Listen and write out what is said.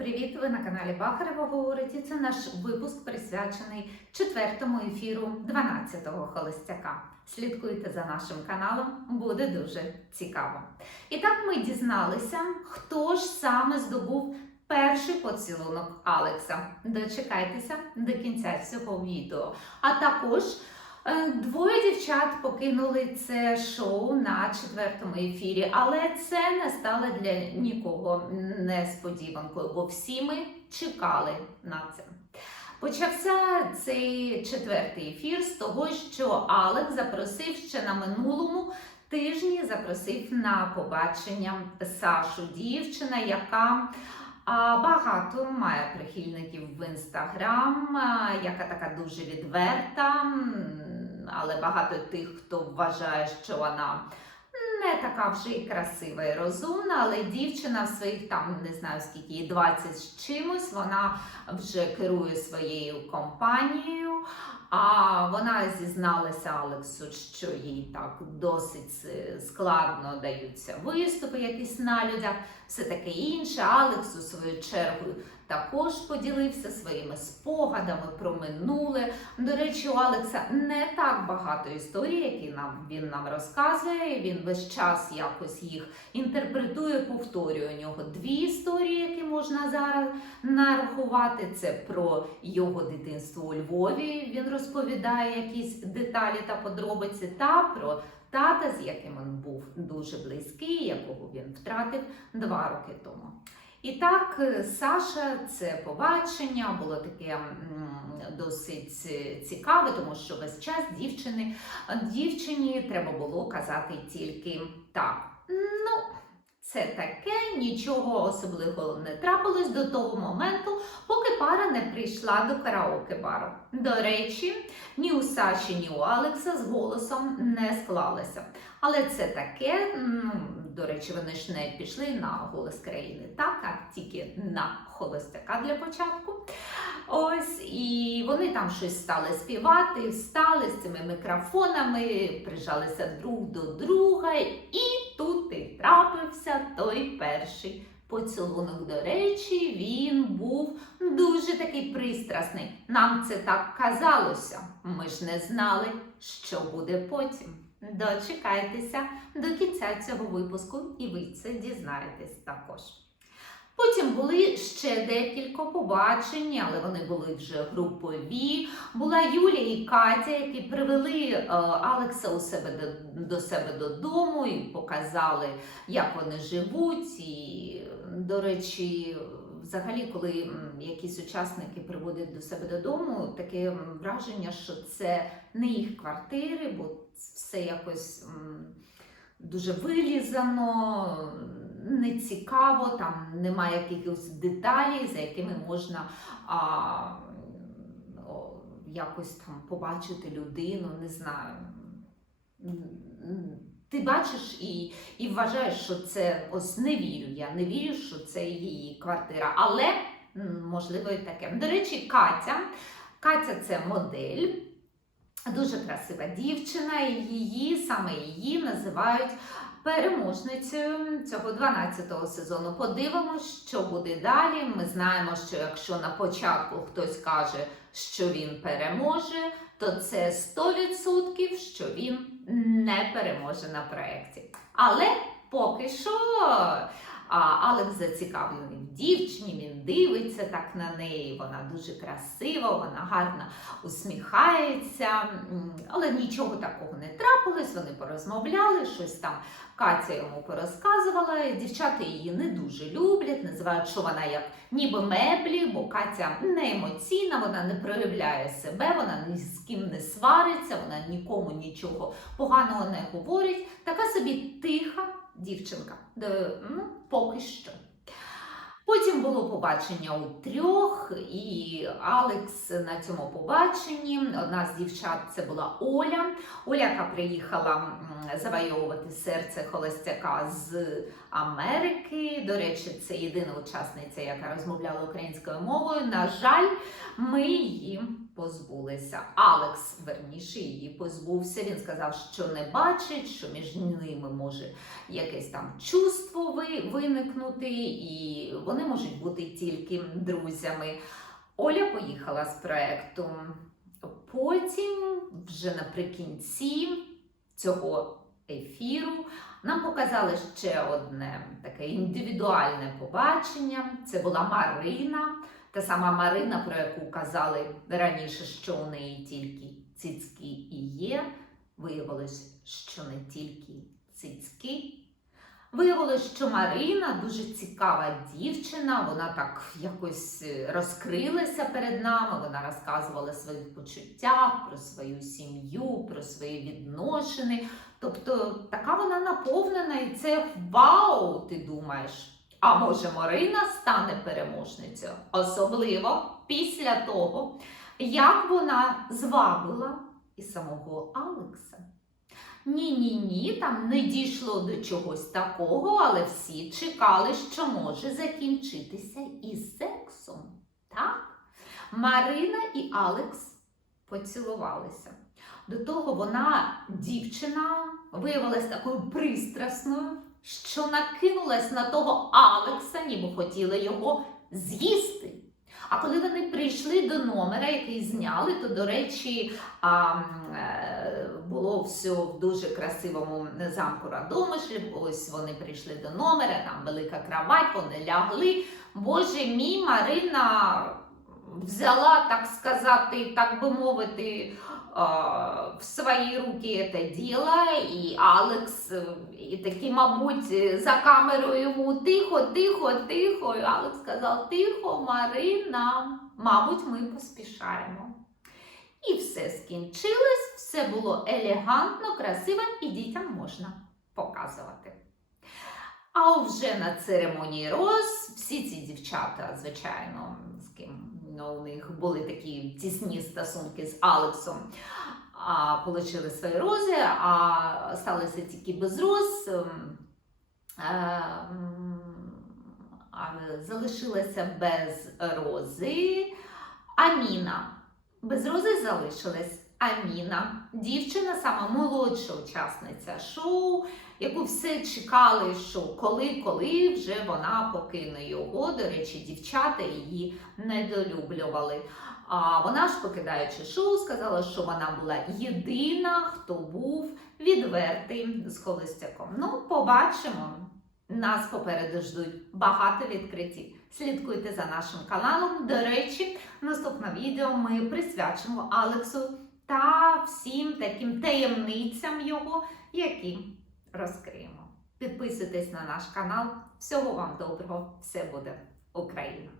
Привіт! Ви на каналі Бахарева говорить. І це наш випуск присвячений четвертому ефіру 12-го холостяка. Слідкуйте за нашим каналом, буде дуже цікаво. І так ми дізналися, хто ж саме здобув перший поцілунок Алекса. Дочекайтеся до кінця цього відео. А також двоє дівчат покинули це шоу на четвертому ефірі, але це не стало для нікого несподіванкою, бо всі ми чекали на це. Почався цей четвертий ефір з того, що Алекс запросив ще на минулому тижні запросив на побачення Сашу, дівчина, яка багато має прихильників в інстаграм, яка така дуже відверта, але багато тих, хто вважає, що вона. Не така вже і красива і розумна, але дівчина в своїх там не знаю скільки їй 20 з чимось. Вона вже керує своєю компанією. А вона зізналася Алексу, що їй так досить е, складно даються виступи якісь на людях, все таке інше. Алекс у свою чергу також поділився своїми спогадами про минуле. До речі, у Алекса не так багато історій, які нам він нам розказує. Він весь час якось їх інтерпретує, повторює у нього дві історії, які можна зараз нарахувати. Це про його дитинство у Львові. Він розповідає якісь деталі та подробиці, та про тата, з яким він був дуже близький, якого він втратив два роки тому. І так, е, Саша, це побачення було таке досить е, цікаве, тому що весь час дівчини, дівчині треба було казати тільки так. Ну, це таке, нічого особливого не трапилось до того моменту, прийшла до караоке-бару. До речі, ні у Саші, ні у Алекса з голосом не склалося. Але це таке, ну, до речі, вони ж не пішли на голос країни, так, а тільки на холостяка для початку. Ось, і вони там щось стали співати, встали з цими мікрофонами, прижалися друг до друга, і тут і трапився той перший поцілунок. До речі, він був дуже такий пристрасний. Нам це так казалося. Ми ж не знали, що буде потім. Дочекайтеся до кінця цього випуску, і ви це дізнаєтесь також. Потім були ще декілька побачень, але вони були вже групові. Була Юлія і Катя, які привели е, Алекса у себе до, себе додому і показали, як вони живуть. І, до речі, взагалі, коли якісь учасники приводять до себе додому, таке враження, що це не їх квартири, бо все якось дуже вилізано, нецікаво, там немає якихось деталей, за якими можна а, якось там побачити людину, не знаю. Ти бачиш і, і вважаєш, що це ось не вірю. Я не вірю, що це її квартира. Але можливо і таке. До речі, Катя. Катя це модель, дуже красива дівчина, і її саме її називають переможницею цього 12-го сезону. Подивимось, що буде далі. Ми знаємо, що якщо на початку хтось каже, що він переможе, то це 100%, що він не переможе на проєкті. Але поки що а, Алекс зацікавлений в дівчині, він дивиться так на неї, вона дуже красива, вона гарно усміхається, але нічого такого не трапилось, вони порозмовляли, щось там Катя йому порозказувала. Дівчата її не дуже люблять, називають, що вона як ніби меблі, бо Катя не емоційна, вона не проявляє себе, вона ні з ким не свариться, вона нікому нічого поганого не говорить. Така собі тиха дівчинка. Ну, поки що. Потім було побачення у трьох, і Алекс на цьому побаченні. Одна з дівчат це була Оля. Оля, яка приїхала завойовувати серце холостяка з Америки. До речі, це єдина учасниця, яка розмовляла українською мовою. На жаль, ми її позбулися. Алекс верніше її позбувся. Він сказав, що не бачить, що між ними може якесь там чувство виникнути, і вони можуть бути тільки друзями. Оля поїхала з проекту. Потім, вже наприкінці цього ефіру, нам показали ще одне таке індивідуальне побачення. Це була Марина, та сама Марина, про яку казали раніше, що у неї тільки цицьки і є. Виявилось, що не тільки цицьки. Виявилось, що Марина дуже цікава дівчина, вона так якось е, розкрилася перед нами, вона розказувала свої почуття про свою сім'ю, про свої відносини. Тобто така вона наповнена, і це вау, ти думаєш. А може Марина стане переможницею, особливо після того, як вона звабила і самого Алекса. Ні, ні, там не дійшло до чогось такого, але всі чекали, що може закінчитися і сексом. Так? Марина і Алекс поцілувалися. До того вона, дівчина, виявилася такою пристрасною, що накинулась на того Алекса, ніби хотіла його з'їсти. А коли вони прийшли до номера, який зняли, то, до речі, а, е, було все в дуже красивому замку Радомишлі. Ось вони прийшли до номера, там велика кровать, вони лягли. Боже мій, Марина взяла, так сказати, так би мовити, в свої руки це діло, і Алекс, і таки, мабуть, за камерою йому тихо, тихо, тихо. І Алекс сказав: Тихо, Марина, мабуть, ми поспішаємо. І все скінчилось, все було елегантно, красиво, і дітям можна показувати. А вже на церемонії роз всі ці дівчата, звичайно, з ким ну, у них були такі тісні стосунки з Алексом, а, получили свої рози, а сталося тільки без роз. ем, е, м, а залишилася без рози Аміна. Без рози залишилась Аміна, дівчина, сама молодша учасниця шоу, яку все чекали, що коли, коли вже вона покине його. До речі, дівчата її недолюблювали. А вона ж, покидаючи шоу, сказала, що вона була єдина, хто був відвертий з холостяком. Ну, побачимо. Нас попереду ждуть багато відкриттів. Слідкуйте за нашим каналом. До речі, наступне відео ми присвячимо Алексу та всім таким таємницям його, які розкриємо. Підписуйтесь на наш канал. Всього вам доброго! Все буде Україна!